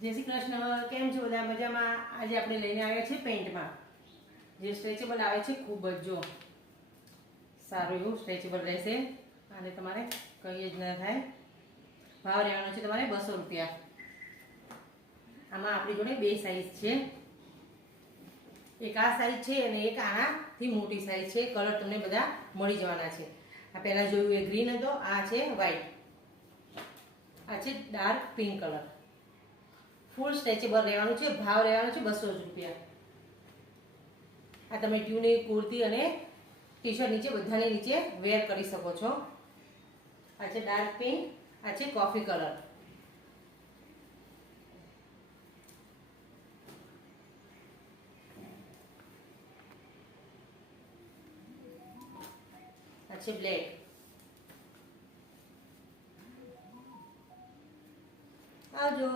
જય શ્રી કૃષ્ણ, કેમ છો બધા? મજામાં? આજે આપણે લઈને આવ્યા છીએ પેન્ટમાં જે સ્ટ્રેચેબલ આવે છે. ખૂબ જ જો સારું એવું સ્ટ્રેચેબલ રહેશે અને તમારે કંઈ જ ના થાય. ભાવ રહેવાનો છે તમારે 200 રૂપિયા. આમાં આપણી જોડે બે સાઈઝ છે, એક આ સાઈઝ છે અને એક આનાથી મોટી સાઈઝ છે. કલર તમને બધા મળી જવાના છે. આ પહેલાં જોયું એ ગ્રીન હતો, આ છે વ્હાઈટ, આ છે ડાર્ક પિંક કલર. ફૂલ સ્ટ્રેચેબલ રહેવાનું છે. ભાવ રહેવાનો છે 200 રૂપિયા. આ તમે ટ્યુનિક, કુર્તી અને ટી શર્ટ નીચે બધાની નીચે વેર કરી શકો છો. આ છે ડાર્ક પિંક, આ છે કોફી કલર. આ છે બ્લેક. આવજો.